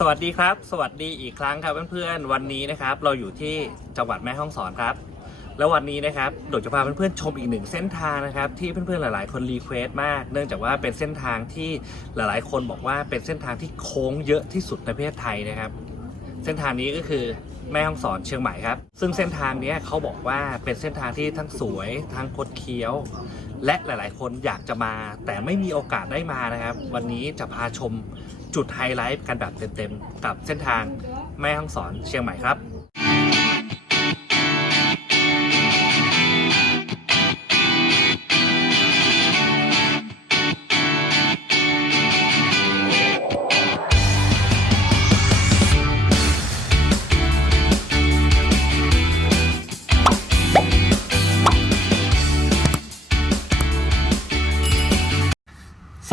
สวัสดีครับ สวัสดีอีกครั้งครับเพื่อนๆวันนี้นะครับ เราอยู่ที่จังหวัดแม่ฮ่องสอนครับ แล้ววันนี้นะครับโดดจะพาเพื่อนๆชมอีกหนึ่งเส้นทางนะครับ ที่เพื่อนๆหลาย ๆ คนรีเควสต์มาก เนื่องจากว่าเป็นเส้นทางที่หลายๆ คนบอกว่าเป็นเส้นทางที่โค้งเยอะที่สุดในประเทศไทยนะครับ เส้นทางนี้ก็คือแม่ฮ่องสอนเชียงใหม่ครับ ซึ่งเส้นทางนี้เขาบอกว่าเป็นเส้นทางที่ทั้งสวยทั้งคดเคี้ยว และหลาย ๆ คนอยากจะมา แต่ไม่มีโอกาสได้มานะครับ วันนี้จะพาชม จุดไฮไลท์กันแบบเต็มๆกับเส้นทางแม่ฮ่องสอนเชียงใหม่ครับ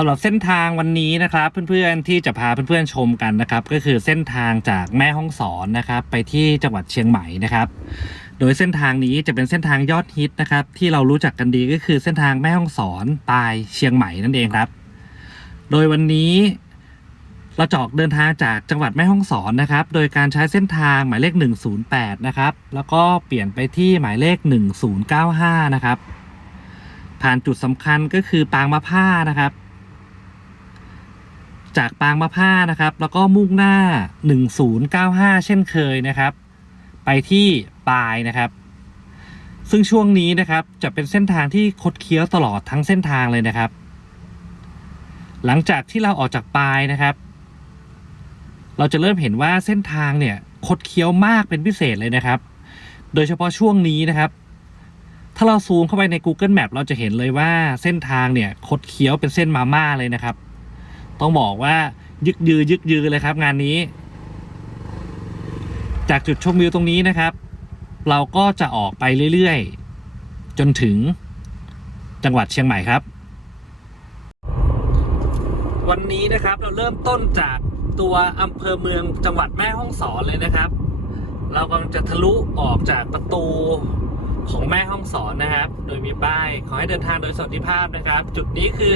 ำหรับเส้นทางวันนี้นะครับ เพื่อนๆที่จะพาเพื่อนๆชมกันนะครับ ก็คือเส้นทางจากแม่ฮ่องสอนนะครับ ไปที่จังหวัดเชียงใหม่นะครับ โดยเส้นทางนี้จะเป็นเส้นทางยอดฮิตนะครับ ที่เรารู้จักกันดีก็คือเส้นทางแม่ฮ่องสอนปลายเชียงใหม่นั่นเองครับ โดยวันนี้เราจออกเดินทางจากจังหวัดแม่ฮ่องสอนนะครับ โดยการใช้เส้นทางหมายเลข 108 นะครับ แล้วก็เปลี่ยนไปที่หมายเลข 1095 นะครับ ผ่านจุดสำคัญก็คือปางมะผ้านะครับ จากปางมะผ้านะครับ แล้วก็มุ่งหน้า 1095 เช่นเคยนะครับ ไปที่ปลายนะครับ ซึ่งช่วงนี้นะครับจะเป็นเส้นทางที่คดเคี้ยวตลอดทั้งเส้นทางเลยนะครับ หลังจากที่เราออกจากปลายนะครับ เราจะเริ่มเห็นว่าเส้นทางเนี่ยคดเคี้ยวมากเป็นพิเศษเลยนะครับ โดยเฉพาะช่วงนี้นะครับ ถ้าเราซูมเข้าไปใน Google Map เราจะเห็นเลยว่าเส้นทางเนี่ยคดเคี้ยวเป็นเส้นมาม่าเลยนะครับ ต้องบอกว่ายึกยือยึกยือเลยครับงานนี้ จากจุดชมวิวตรงนี้นะครับ เราก็จะออกไปเรื่อยๆ จนถึงจังหวัดเชียงใหม่ครับ วันนี้นะครับเราเริ่มต้นจากตัวอำเภอเมืองจังหวัดแม่ฮ่องสอนเลยนะครับ เรากำลังจะทะลุออกจากประตู ของแม่ฮ่องสอนนะครับ โดยมีป้ายขอให้เดินทางโดยสวัสดิภาพนะครับ จุดนี้คือ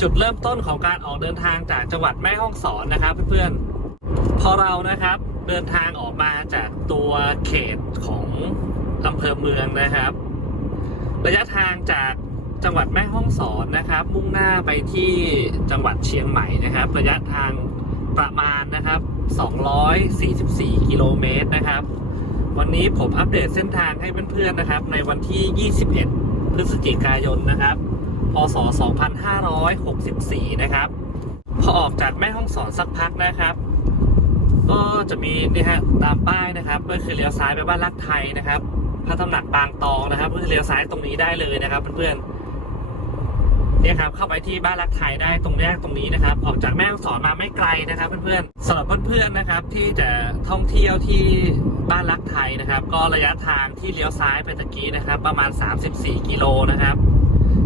จุดเริ่มต้นของการออกเดินทางจากจังหวัดแม่ฮ่องสอนนะครับ เพื่อนๆ พอเรานะครับเดินทางออกมาจากตัวเขตของอำเภอเมืองนะครับ ระยะทางจากจังหวัดแม่ฮ่องสอนนะครับ มุ่งหน้าไปที่จังหวัดเชียงใหม่นะครับ ระยะทางประมาณนะครับ 244 กิโลเมตรนะครับ วันนี้ผมอัปเดตเส้นทางให้เพื่อนๆนะครับ ในวันที่ 21 พฤศจิกายนนะครับ พศ 2564 นะครับ พอออกจากแม่ห้องสอนสักพักนะครับ ก็จะมีนี่ฮะตามป้ายนะครับ ก็คือเลี้ยวซ้ายไปบ้านรักไทยนะครับพระตำหนักบางตองนะครับก็คือเลี้ยวซ้ายตรงนี้ได้เลยนะครับเพื่อนๆ เนี่ยครับเข้าไปที่บ้านรักไทยได้ตรงแยกตรงนี้นะครับ ออกจากแม่ฮ่องสอนมาไม่ไกลนะครับ เพื่อนๆสำหรับเพื่อนๆนะครับ ที่จะท่องเที่ยวที่บ้านรักไทยนะครับ ก็ระยะทางที่เลี้ยวซ้ายไปตะกี้นะครับ ประมาณ 34 กิโลนะครับ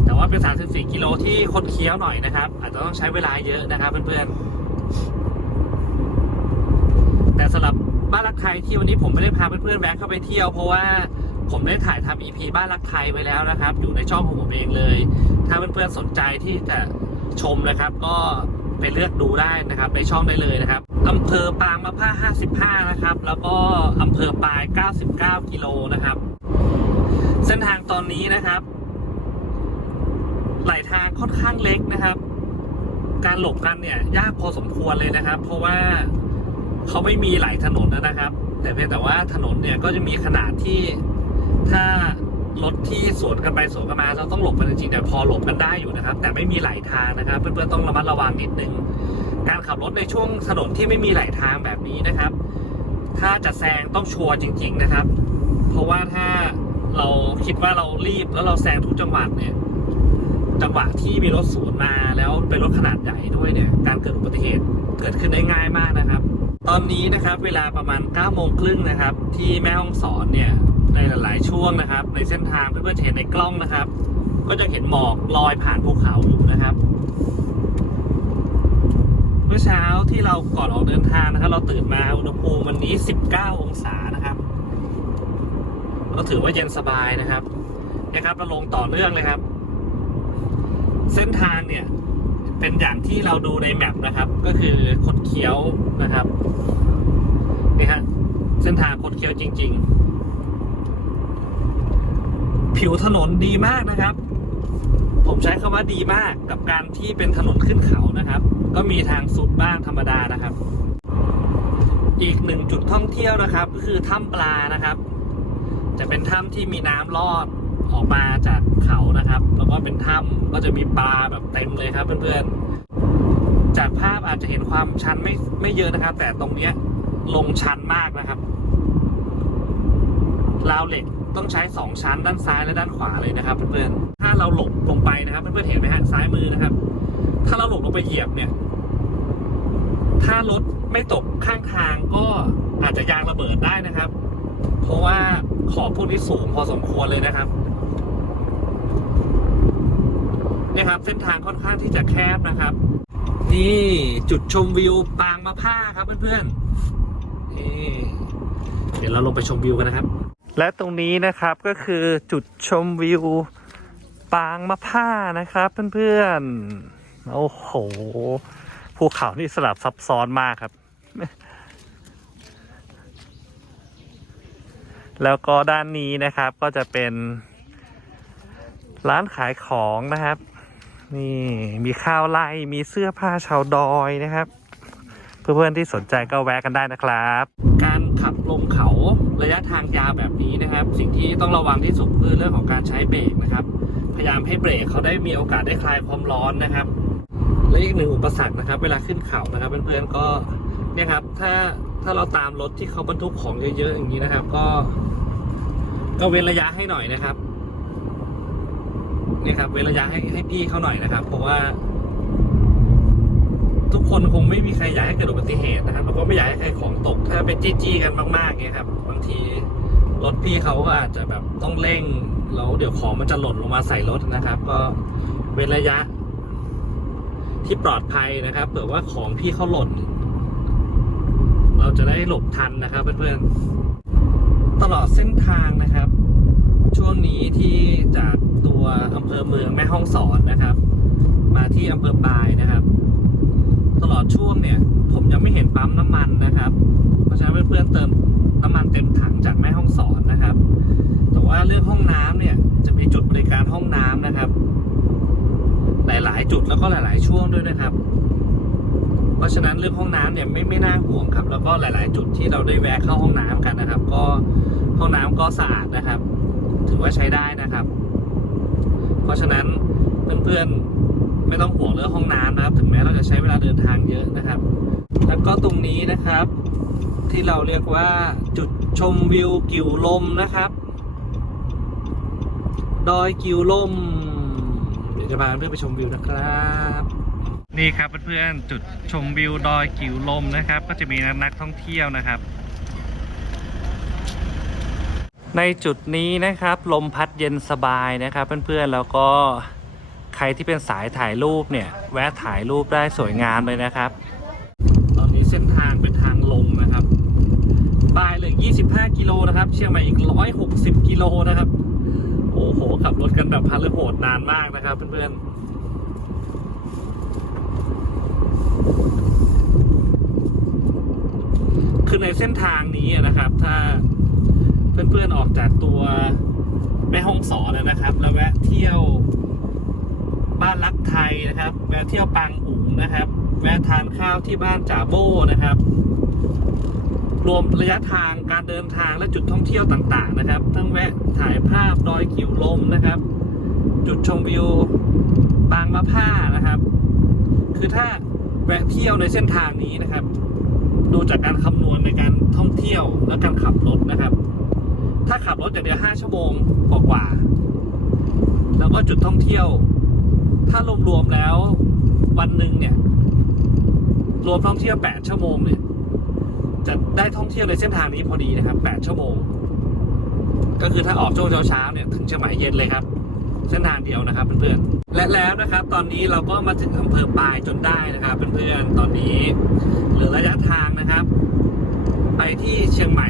แต่ว่าเป็น 34 กิโลที่คดเคี้ยวหน่อยนะครับ อาจจะต้องใช้เวลาเยอะนะครับเพื่อนๆแต่สำหรับบ้านรักไทยที่วันนี้ผมไม่ได้พาเพื่อนๆแวะเข้าไปเที่ยวเพราะว่า ผมได้ถ่ายทำ EP บ้านรักไทยไว้แล้วนะครับ อยู่ในช่องของผมเองเลย ถ้าเพื่อนๆสนใจที่จะชมนะครับ ก็ไปเลือกดูได้นะครับในช่องได้เลยนะครับอำเภอปางมะผ้า 55 นะครับ แล้วก็อำเภอปลาย 99 กิโลนะครับ เส้นทางตอนนี้นะครับ ไหลทางค่อนข้างเล็กนะครับ การหลบกันเนี่ย ยากพอสมควรเลยนะครับ เพราะว่าเขาไม่มีไหลถนนนะครับ แต่เพียงแต่ว่าถนนเนี่ยก็จะมีขนาดที่ ถที่สวนกันไปสวนกันมาเราต้องหลบกันจริงๆแต่พอหลบกันได้อยู่นะครับ แต่ไม่มีไหลทางนะครับ เพื่อนๆต้องระมัดระวังนิดนึงการขับรถในช่วงถนนที่ไม่มีไหลทางแบบนี้นะครับ ถ้าจะแซงต้องชัวร์จริง ๆนะครับ เพราะว่าถ้าเราคิดว่าเรารีบแล้วเราแซงทุกจังหวัดเนี่ยจังหวะที่มีรถสวนมาแล้วเป็นรถขนาดใหญ่ด้วยเนี่ยการเกิดอุบัติเหตุเกิดขึ้นได้ง่ายมากนะครับ ตอนนี้นะครับเวลาประมาณ9โมงครึ่งนะครับ ที่แม่ฮ่องสอนเนี่ย ในหลาย ๆ ช่วงนะครับ ในเส้นทางเพื่อนๆจะเห็นในกล้องนะครับ ก็จะเห็นหมอกลอยผ่านภูเขาอยู่นะครับ เมื่อเช้าที่เราก่อนออกเดินทางนะครับ เราตื่นมาอุณหภูมิวันนี้ 19 องศานะครับ ก็ถือว่าเย็นสบายนะครับนะครับเราลงต่อเนื่องเลยครับ เส้นทางเนี่ยเป็นอย่างที่เราดูในแมปนะครับ ก็คือคดเคี้ยวนะครับนี่ฮะเส้นทางคดเคี้ยวจริง ๆ ผิวถนนดีมากนะครับ ผมใช้คำว่าดีมากกับการที่เป็นถนนขึ้นเขานะครับ ก็มีทางสุดบ้างธรรมดานะครับ อีกหนึ่งจุดท่องเที่ยวนะครับ ก็คือถ้ำปลานะครับ จะเป็นถ้ำที่มีน้ำลอดออกมาจากเขานะครับ แล้วก็เป็นถ้ำก็จะมีปลาแบบเต็มเลยครับเพื่อนๆ จากภาพอาจจะเห็นความชันไม่ไม่เยอะนะครับ แต่ตรงเนี้ยลงชันมากนะครับราวเหล็ก ต้องใช้สองชั้นด้านซ้ายและด้านขวาเลยนะครับเพื่อนๆถ้าเราหลบลงไปนะครับเพื่อนๆเห็นไหมฮะซ้ายมือนะครับ ถ้าเราหลบลงไปเหยียบเนี่ย ถ้ารถไม่ตกข้างทางก็อาจจะยางระเบิดได้นะครับ เพราะว่าขอบพวกนี้สูงพอสมควรเลยนะครับเนี่ยครับเส้นทางค่อนข้างที่จะแคบนะครับ นี่จุดชมวิวปางมะผ้าครับเพื่อนๆนี่เดี๋ยวเราลงไปชมวิวกันนะครับ และตรงนี้นะครับก็คือจุดชมวิว ปางมะผ้านะครับ เพื่อนๆ โอ้โห ภูเขานี่สลับซับซ้อนมากครับ แล้วก็ด้านนี้นะครับก็จะเป็น ร้านขายของนะครับ นี่มีข้าวไล่มีเสื้อผ้าชาวดอยนะครับ เพื่อนๆที่สนใจก็แวะกันได้นะครับ การขับลงเขา ระยะทางยาวแบบนี้นะครับ สิ่งที่ต้องระวังที่สุดคือเรื่องของการใช้เบรกนะครับ พยายามให้เบรกเขาได้มีโอกาสได้คลายความร้อนนะครับ และอีกหนึ่งอุปสรรคนะครับ เวลาขึ้นเขานะครับเพื่อนๆก็เนี่ยครับถ้าถ้าเราตามรถที่เขาบรรทุกของเยอะๆอย่างนี้นะครับ ก็ ก็เว้นระยะให้หน่อยนะครับนี่ครับเว้นระยะให้ให้พี่เขาหน่อยนะครับ เพราะว่า ทุกคนคงไม่มีใครอยากให้เกิดอุบัติเหตุนะครับแล้วก็ไม่อยากให้ใครของตก ถ้าเป็นจี้ๆกันมากๆเนี่ยครับ ทีรถพี่เขาก็อาจจะแบบต้องเร่งแล้วเดี๋ยวของมันจะหล่นลงมาใส่รถนะครับ ก็เว้นระยะ ที่ปลอดภัยนะครับเผื่อว่าของพี่เขาหล่น เราจะได้หลบทันนะครับ เพื่อนๆตลอดเส้นทางนะครับ ช่วงนี้ที่จากตัวอำเภอเมืองแม่ฮ่องสอนนะครับ มาที่อำเภอปลายนะครับ ตลอดช่วงเนี่ย ผมยังไม่เห็นปั๊มน้ำมันนะครับ เพราะฉะนั้นเพื่อนๆเติมน้ำมันเต็มถังจากแม่ฮ่องสอนนะครับ แต่ว่าเรื่องห้องน้ำเนี่ยจะมีจุดบริการห้องน้ำนะครับ หลายๆ จุดแล้วก็หลาย ๆ ช่วงด้วยนะครับ เพราะฉะนั้นเรื่องห้องน้ำเนี่ยไม่ไม่น่าห่วงครับ แล้วก็หลาย ๆ จุดที่เราได้แวะเข้าห้องน้ำกันนะครับ ก็ห้องน้ำก็สะอาดนะครับ ถือว่าใช้ได้นะครับ เพราะฉะนั้นเพื่อนๆไม่ต้องห่วงเรื่องห้องน้ำนะครับ ถึงแม้เราจะใช้เวลาเดินทางเยอะนะครับ แล้วก็ตรงนี้นะครับ ที่เราเรียกว่าจุดชมวิวกิวลมนะครับ ดอยกิวลม เดี๋ยวจะพาเพื่อนไปชมวิวนะครับ นี่ครับเพื่อนๆจุดชมวิวดอยกิวลมนะครับ ก็จะมีนักท่องเที่ยวนะครับ ในจุดนี้นะครับ ลมพัดเย็นสบายนะครับ เพื่อนๆแล้วก็ใครที่เป็นสายถ่ายรูปเนี่ย แวะถ่ายรูปได้สวยงามเลยนะครับ เส้นทางเป็นทางลงนะครับปลายเหลย25 กิโลนะครับ เชียงใหม่อีก 160 กิโลนะครับ โอ้โห ขับรถกันแบบพันเลโหดนานมากนะครับเพื่อนๆคือในเส้นทางนี้นะครับ ถ้าเพื่อนๆออกจากตัวแม่ห้องสอนนะครับ แล้วแวะเที่ยวบ้านรักไทยนะครับ แวะเที่ยวปางอุ๋งนะครับ แวะทานข้าวที่บ้านจ่าโบ้นะครับ รวมระยะทางการเดินทางและจุดท่องเที่ยวต่างๆ นะครับ ทั้งแวะถ่ายภาพดอยกิวลมนะครับ จุดชมวิวบางมะผ้านะครับ คือถ้าแวะเที่ยวในเส้นทางนี้นะครับ ดูจากการคำนวณในการท่องเที่ยวและการขับรถนะครับ ถ้าขับรถอย่างเดียวห้าชั่วโมงกว่าๆแล้วก็จุดท่องเที่ยว ถ้ารวมๆแล้ววันหนึ่งเนี่ย รวมท่องเที่ยวแปดชั่วโมงเนี่ยจะได้ท่องเที่ยวในเส้นทางนี้พอดีนะครับ 8 ชั่วโมง ก็คือถ้าออกช่วงเช้าๆเนี่ยถึงเชียงใหม่เย็นเลยครับ เส้นทางเดียวนะครับเพื่อนๆ และแล้วนะครับ ตอนนี้เราก็มาถึงอำเภอปายจนได้นะครับเพื่อนๆ ตอนนี้เหลือระยะทางนะครับ ไปที่เชียงใหม่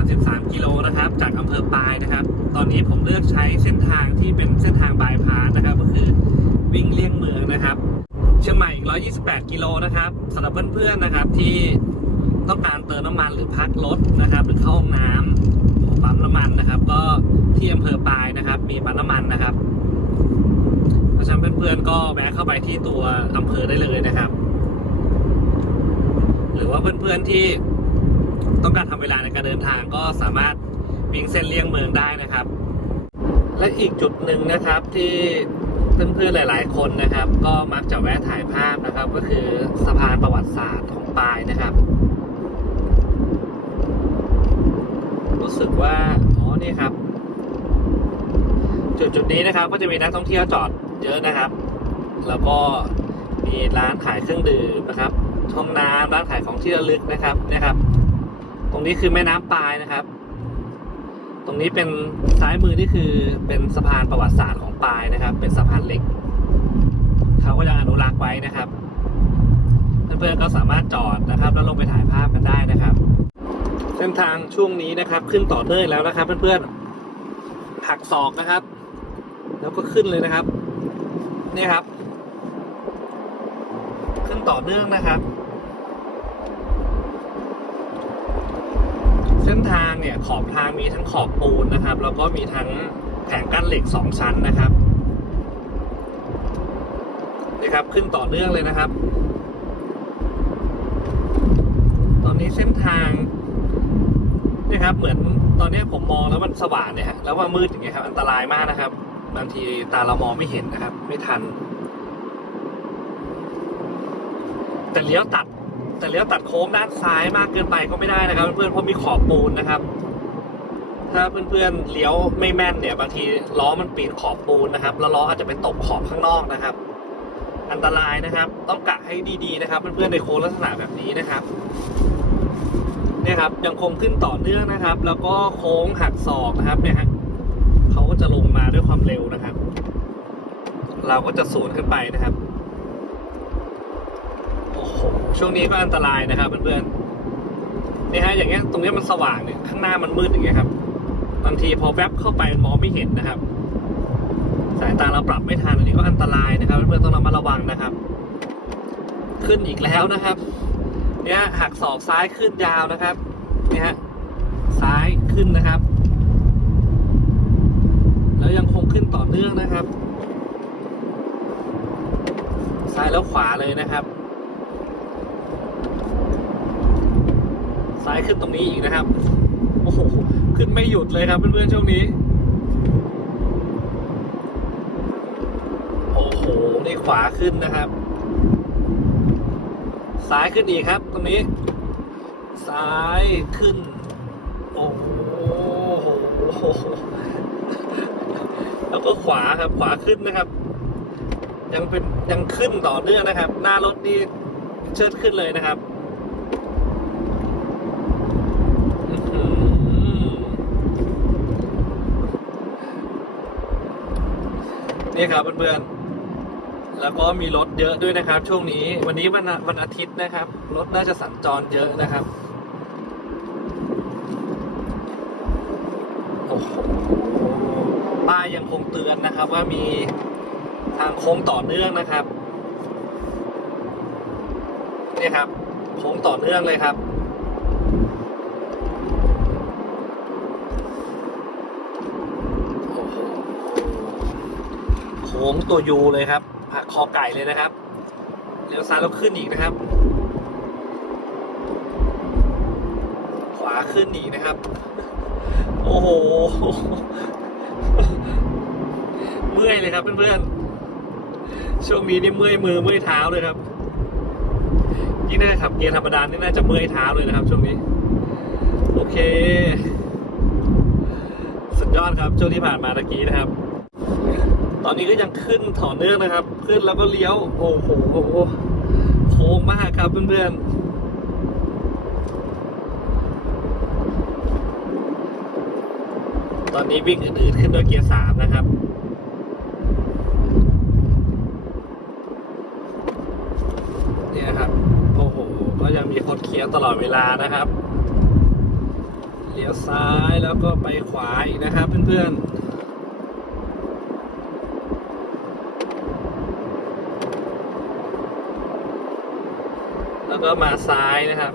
133 กิโลนะครับ จากอำเภอปายนะครับ ตอนนี้ผมเลือกใช้เส้นทางที่เป็นเส้นทางบายพาสนะครับ ก็คือวิ่งเลี่ยงเมืองนะครับ เชียงใหม่อีก128 กิโลนะครับสำหรับเพื่อนๆนะครับ ที่ต้องการเติมน้ำมันหรือพักรถนะครับ หรือเข้าห้องน้ำของปั๊มน้ำมันนะครับ ก็ที่อำเภอปายนะครับ มีปั๊มน้ำมันนะครับเพราะฉะนั้นเพื่อนๆก็แวะเข้าไปที่ตัวอำเภอได้เลยนะครับ หรือว่าเพื่อนๆที่ต้องการทำเวลาในการเดินทางก็สามารถวิ่งเส้นเลี่ยงเมืองได้นะครับ และอีกจุดหนึ่งนะครับที่ เพื่อนๆหลายๆ คนนะครับ ก็มักจะแวะถ่ายภาพนะครับ ก็คือสะพานประวัติศาสตร์ของปายนะครับ รู้สึกว่าอ๋อนี่ครับ จุดจุดนี้นะครับ ก็จะมีนักท่องเที่ยวจอดเยอะนะครับ แล้วก็มีร้านขายเครื่องดื่มนะครับห้องน้ำร้านขายของที่ระลึกนะครับนะครับ ตรงนี้คือแม่น้ำปายนะครับ ตรงนี้เป็นซ้ายมือนี่คือเป็นสะพานประวัติศาสตร์ ปายนะครับ เป็นสะพานเหล็ก เขาก็ยังอนุรักษ์ไว้นะครับ เพื่อนๆก็สามารถจอดนะครับ แล้วลงไปถ่ายภาพกันได้นะครับเส้นทางช่วงนี้นะครับ ขึ้นต่อเนื่องแล้วนะครับ เพื่อนๆหักศอกนะครับ แล้วก็ขึ้นเลยนะครับ นี่ครับ ขึ้นต่อเนื่องนะครับเส้นทางเนี่ยขอบทางมีทั้งขอบปูนนะครับ แล้วก็มีทั้ง งกั้นเหล็กสองชั้นนะครับนี่ครับ ขึ้นต่อเนื่องเลยนะครับ ตอนนี้เส้นทางนี่ครับ เหมือนตอนนี้ผมมองแล้วมันสว่างเนี่ยฮะแล้วว่ามืดอย่างเงี้ยครับ อันตรายมากนะครับบางทีตาเรามองไม่เห็นนะครับ ไม่ทัน แต่เลี้ยวตัด แต่เลี้ยวตัดโค้งด้านซ้ายมากเกินไปก็ไม่ได้นะครับ เพื่อนเพราะมีขอบปูนนะครับ ถ้าเพื่อนๆเลี้ยวไม่แม่นเนี่ยบางทีล้อมันปีนขอบปูนนะครับ แล้วล้ออาจจะไปตกขอบข้างนอกนะครับ อันตรายนะครับ ต้องกะให้ดีๆนะครับ เพื่อนๆในโค้งลักษณะแบบนี้นะครับเนี่ยครับยังคงขึ้นต่อเนื่องนะครับ แล้วก็โค้งหักศอกนะครับเนี่ยฮะเขาก็จะลงมาด้วยความเร็วนะครับ เราก็จะสวนขึ้นไปนะครับโอ้โหช่วงนี้ก็อันตรายนะครับเพื่อนๆนี่ฮะอย่างเงี้ยตรงเนี้ยมันสว่างเนี่ยข้างหน้ามันมืดอย่างเงี้ยครับ บางทีพอแวบเข้าไปมองไม่เห็นนะครับ สายตาเราปรับไม่ทันอันนี้ก็อันตรายนะครับเพื่อนๆต้องระมัดระวังนะครับ ขึ้นอีกแล้วนะครับ เนี่ยหักศอกซ้ายขึ้นยาวนะครับ เนี่ยซ้ายขึ้นนะครับ แล้วยังคงขึ้นต่อเนื่องนะครับ ซ้ายแล้วขวาเลยนะครับซ้ายขึ้นตรงนี้อีกนะครับ โอ้โห ขึ้นไม่หยุดเลยครับเพื่อนๆช่วงนี้ โอ้โหนี่ขวาขึ้นนะครับ ซ้ายขึ้นอีกครับ ตรงนี้ ซ้ายขึ้น โอ้โหแล้วก็ขวาครับขวาขึ้นนะครับ ยังเป็นยังขึ้นต่อเนื่องนะครับ หน้ารถนี่เชิดขึ้นเลยนะครับ อื้อหือ นี่ครับเพื่อนๆ แล้วก็มีรถเยอะด้วยนะครับ ช่วงนี้วันนี้วันวันอาทิตย์นะครับ รถน่าจะสัญจรเยอะนะครับโอ้โหป้ายยังคงเตือนนะครับ ว่ามีทางโค้งต่อเนื่องนะครับนี่ครับโค้งต่อเนื่องเลยครับ โอ้โหโค้ งตัวยูเลยครับหักคอไก่เลยนะครับเลี้ยวซ้ายแล้วขึ้นอีกนะครับ ขวาขึ้นอีกนะครับ โอ้โหเมื่อยเลยครับเพื่อนๆช่วงนี้นี่เมื่อยมือเมื่อยเท้าเลยครับยิ่งน่าขับเกียร์ธรรมดานี่น่าจะเมื่อยเท้าเลยนะครับ ช่วงนี้ โอเค สุดยอดครับช่วงที่ผ่านมาตะกี้นะครับ ตอนนี้ก็ยังขึ้นต่อเนื่องนะครับ ขึ้นแล้วก็เลี้ยวโอ้โหโค้งมากครับเพื่อนๆตอนนี้วิ่งอื่นๆขึ้นด้วยเกียร์สามนะครับ เนี่ยครับ โอ้โห ก็ยังมีคนเคี้ยวตลอดเวลานะครับ เลี้ยวซ้ายแล้วก็ไปขวาอีกนะครับเพื่อนๆ แล้ว ก็มาซ้ายนะครับ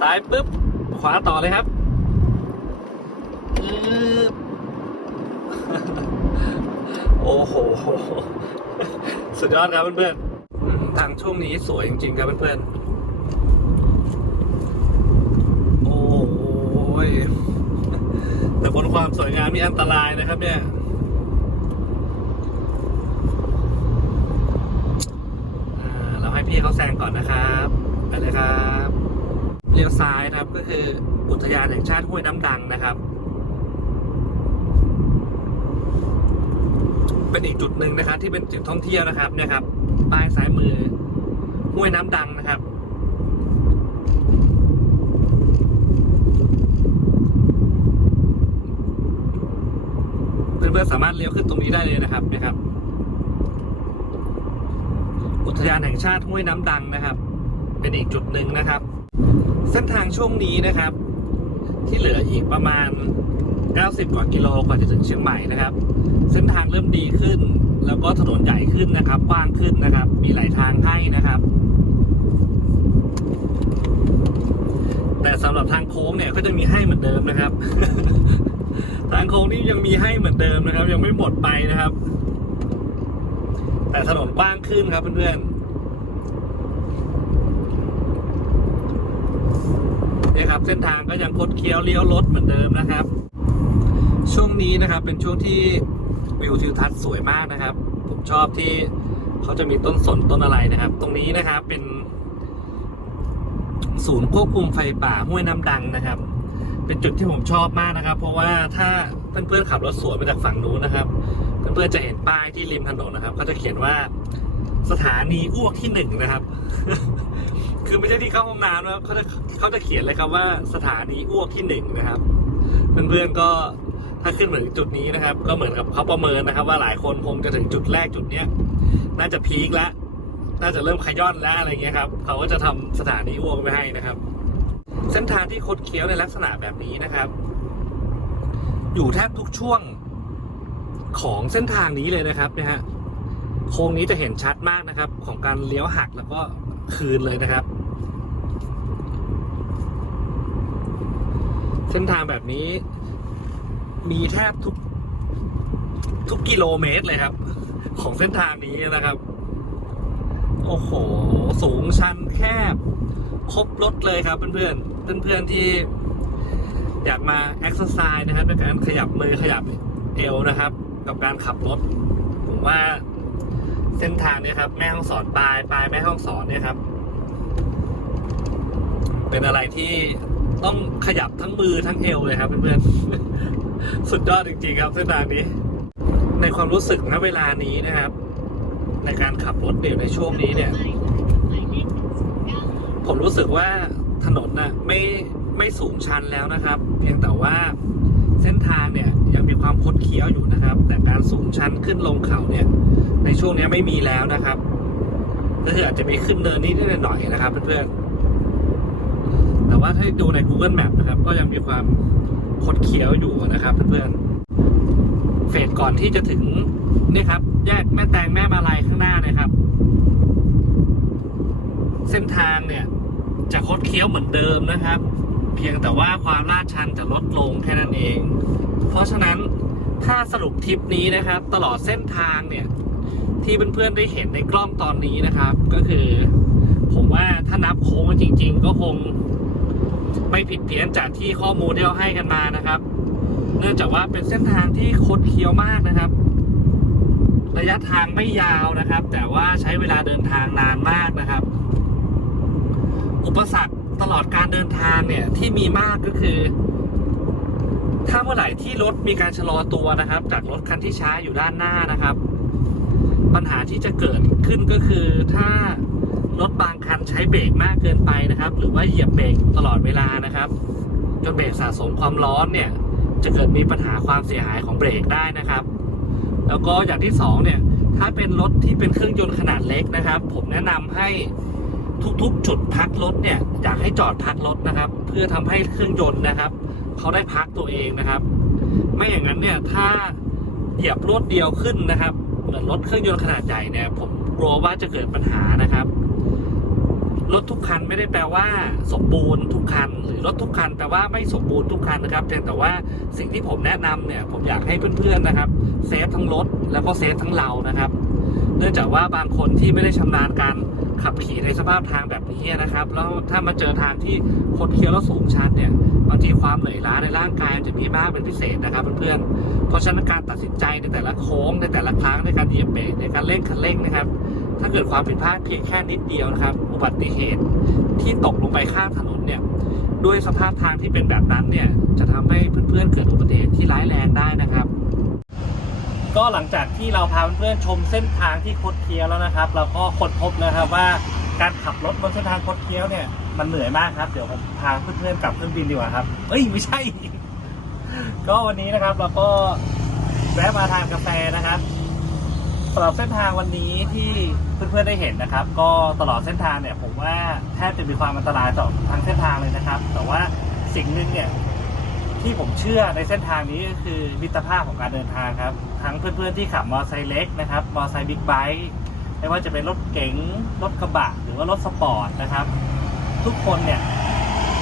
ซ้ายปุ๊บ ขวาต่อเลยครับโอ้โห สุดยอดครับเพื่อนๆ ทางช่วงนี้สวยจริงๆครับเพื่อนๆ โอ้ยแต่บนความสวยงามมีอันตรายนะครับเนี่ย อ่าเราให้ พี่เขาแซงก่อนนะครับไปเลยครับเลี้ยวซ้ายนะครับก็คืออุทยานแห่งชาติห้วยน้ำดังนะครับ เป็นอีกจุดหนึ่งนะครับ ที่เป็นจุดท่องเที่ยวนะครับเนี่ยครับป้ายซ้ายมือห้วยน้ำดังนะครับเพื่อนๆสามารถเลี้ยวขึ้นตรงนี้ได้เลยนะครับเนะครับ อุทยานแห่งชาติห้วยน้ำดังนะครับ เป็นอีกจุดหนึ่งนะครับ เส้นทางช่วงนี้นะครับ ที่เหลืออีกประมาณ 90 กว่ากิโลกว่าจะถึงเชียงใหม่นะครับ เส้นทางเริ่มดีขึ้น แล้วก็ถนนใหญ่ขึ้นนะครับกว้างขึ้นนะครับ มีหลายทางให้นะครับ แต่สำหรับทางโค้งเนี่ยก็จะมีให้เหมือนเดิมนะครับ ทางโค้งนี่ยังมีให้เหมือนเดิมนะครับ ยังไม่หมดไปนะครับ แต่ถนนกว้างขึ้นครับเพื่อนๆเนี่ยครับ เส้นทางก็ยังคดเคี้ยวเลี้ยวรถเหมือนเดิมนะครับ ช่วงนี้นะครับเป็นช่วงที่วิวทิวทัศน์สวยมากนะครับ ผมชอบที่เขาจะมีต้นสนต้นอะไรนะครับ ตรงนี้นะครับเป็น ศูนย์ควบคุมไฟป่าห้วยน้ำดังนะครับ เป็นจุดที่ผมชอบมากนะครับ เพราะว่าถ้าเพื่อนๆขับรถสวนมาจากฝั่งนู้นนะครับ เพื่อนจะเห็นป้ายที่ริมถนนนะครับเขาจะเขียนว่าสถานีอ้วกที่หนึ่งนะครับ คือไม่ใช่ที่เข้าห้องน้ำนะครับเขาจะเขาจะเขียนเลยครับว่าสถานีอ้วกที่หนึ่งนะครับเพื่อนๆก็ถ้าขึ้นมาถึงจุดนี้นะครับ ก็เหมือนกับเขาประเมินนะครับ ว่าหลายคนคงจะถึงจุดแรกจุดเนี้ย น่าจะพีคแล้วน่าจะเริ่มขย่อนแล้วอะไรเงี้ยครับเขาก็จะทำสถานีอ้วกไว้ให้นะครับ เส้นทางที่คดเคี้ยวในลักษณะแบบนี้นะครับ อยู่แทบทุกช่วง ของเส้นทางนี้เลยนะครับเนี่ยฮะโค้งนี้จะเห็นชัดมากนะครับ ของการเลี้ยวหักแล้วก็คืนเลยนะครับ เส้นทางแบบนี้ มีแทบทุก ทุกกิโลเมตรเลยครับ ของเส้นทางนี้นะครับ โอ้โห สูงชันแคบ ครบรถเลยครับ เพื่อนๆเพื่อนๆที่อยากมาแอคซ์ไซส์นะครับในการขยับมือขยับเอวนะครับ กับการขับรถ ผมว่าเส้นทางเนี่ยครับ แม่ห้องสอนปลายปลายแม่ห้องสอนเนี่ยครับ เป็นอะไรที่ต้องขยับทั้งมือทั้งเอวเลยครับเพื่อนๆสุดยอดจริงๆครับ เส้นทางนี้ ในความรู้สึกณเวลานี้นะครับ ในการขับรถเดี่ยวในช่วงนี้เนี่ย ผมรู้สึกว่าถนนน่ะไม่ไม่สูงชันแล้วนะครับ เพียงแต่ว่า เส้นทางเนี่ยยังมีความคดเคี้ยวอยู่นะครับ แต่การสูงชันขึ้นลงเขาเนี่ย ในช่วงนี้ไม่มีแล้วนะครับก็คืออาจจะมีขึ้นเนินนิดหน่อยนะครับเพื่อนๆแต่ว่าถ้าดูใน Google Map นะครับ ก็ยังมีความคดเคี้ยวอยู่นะครับเพื่อนๆเฟสก่อนที่จะถึงนี่ครับ แยกแม่แตงแม่มาลายข้างหน้านะครับ เส้นทางเนี่ยจะคดเคี้ยวเหมือนเดิมนะครับ เพียงแต่ว่าความลาดชันจะลดลงแค่นั้นเอง เพราะฉะนั้นถ้าสรุปทริปนี้นะครับ ตลอดเส้นทางเนี่ย ที่เพื่อนๆได้เห็นในกล้องตอนนี้นะครับ ก็คือ ผมว่าถ้านับโค้งจริง ๆ ก็คงไม่ผิดเพี้ยนจากที่ข้อมูลที่เราให้กันมานะครับ เนื่องจากว่าเป็นเส้นทางที่คดเคี้ยวมากนะครับ ระยะทางไม่ยาวนะครับ แต่ว่าใช้เวลาเดินทางนานมากนะครับ อุปสรรค ตลอดการเดินทางเนี่ยที่มีมากก็คือ ถ้าเมื่อไหร่ที่รถมีการชะลอตัวนะครับ จากรถคันที่ช้าอยู่ด้านหน้านะครับ ปัญหาที่จะเกิดขึ้นก็คือถ้ารถบางคันใช้เบรกมากเกินไปนะครับ หรือว่าเหยียบเบรกตลอดเวลานะครับจนเบรกสะสมความร้อนเนี่ย จะเกิดมีปัญหาความเสียหายของเบรกได้นะครับ แล้วก็อย่างที่สองเนี่ยถ้าเป็นรถที่เป็นเครื่องยนต์ขนาดเล็กนะครับ ผมแนะนำให้ ทุกๆ จุดพักรถเนี่ยอยากให้จอดพักรถนะครับ เพื่อทำให้เครื่องยนต์นะครับเขาได้พักตัวเองนะครับ ไม่อย่างนั้นเนี่ยถ้าเหยียบรถเดียวขึ้นนะครับเหมือนรถเครื่องยนต์ขนาดใหญ่เนี่ยผมกลัวว่าจะเกิดปัญหานะครับรถทุกคันไม่ได้แปลว่า สมบูรณ์ทุกคัน หรือรถทุกคันแปลว่าไม่สมบูรณ์ทุกคันนะครับเพียงแต่ว่าสิ่งที่ผมแนะนำเนี่ยผมอยากให้เพื่อนๆนะครับเซฟทั้งรถแล้วก็เซฟทั้งเรานะครับ เนื่องจากว่าบางคนที่ไม่ได้ชำนาญการขับขี่ในสภาพทางแบบนี้นะครับ แล้วถ้ามาเจอทางที่คดเคี้ยวแล้วสูงชันเนี่ยบางทีความเหนื่อยล้าในร่างกายจะมีมากเป็นพิเศษนะครับเพื่อนๆเพราะฉะนั้นการตัดสินใจในแต่ละโค้งในแต่ละครั้งในการเหยียบเบรกในการเร่งคันเร่งนะครับ ถ้าเกิดความผิดพลาดเพียงแค่นิดเดียวนะครับ อุบัติเหตุที่ตกลงไปข้างถนนเนี่ยด้วยสภาพทางที่เป็นแบบนั้นเนี่ยจะทำให้เพื่อนๆเกิดอุบัติเหตุที่ร้ายแรงได้นะครับ ก็หลังจากที่เราพาเพื่อนๆชมเส้นทางที่คดเคี้ยวแล้วนะครับ เราก็ค้นพบนะครับว่าการขับรถบนเส้นทางคดเคี้ยวเนี่ยมันเหนื่อยมากครับเดี๋ยวผมพาเพื่อนๆกลับเครื่องบินดีกว่าครับเอ้ยไม่ใช่ ก็วันนี้นะครับเราก็แวะมาทานกาแฟนะครับสำหรับเส้นทางวันนี้ที่เพื่อนๆได้เห็นนะครับ ก็ตลอดเส้นทางเนี่ยผมว่าแทบจะมีความอันตรายต่อทั้งเส้นทางเลยนะครับ แต่ว่าสิ่งหนึ่งเนี่ย ที่ผมเชื่อในเส้นทางนี้ก็คือมิตรภาพของการเดินทางครับ ทั้งเพื่อนๆที่ขับมอเตอร์ไซค์เล็กนะครับ มอเตอร์ไซค์บิ๊กไบค์ไม่ว่าจะเป็นรถเก๋งรถกระบะหรือว่ารถสปอร์ตนะครับ ทุกคนเนี่ย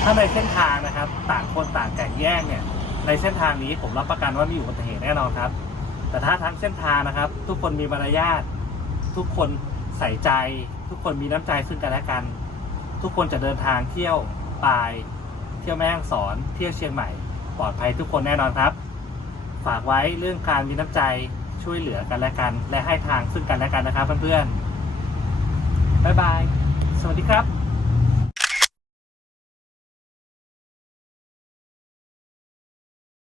ถ้าในเส้นทางนะครับ ต่างคนต่างแข่งแย่งเนี่ยในเส้นทางนี้ผมรับประกันว่ามีอุบัติเหตุแน่นอนครับ แต่ถ้าทั้งเส้นทางนะครับ ทุกคนมีมารยาททุกคนใส่ใจ ทุกคนมีน้ำใจซึ่งกันและกัน ทุกคนจะเดินทางเที่ยวปาย เที่ยวแม่ฮ่องสอน เที่ยวเชียงใหม่ ปลอดภัยทุกคนแน่นอนครับ ฝากไว้เรื่องการมีน้ำใจช่วยเหลือกันและกัน และให้ทางซึ่งกันและกันนะครับเพื่อนๆบ๊ายบาย สวัสดีครับ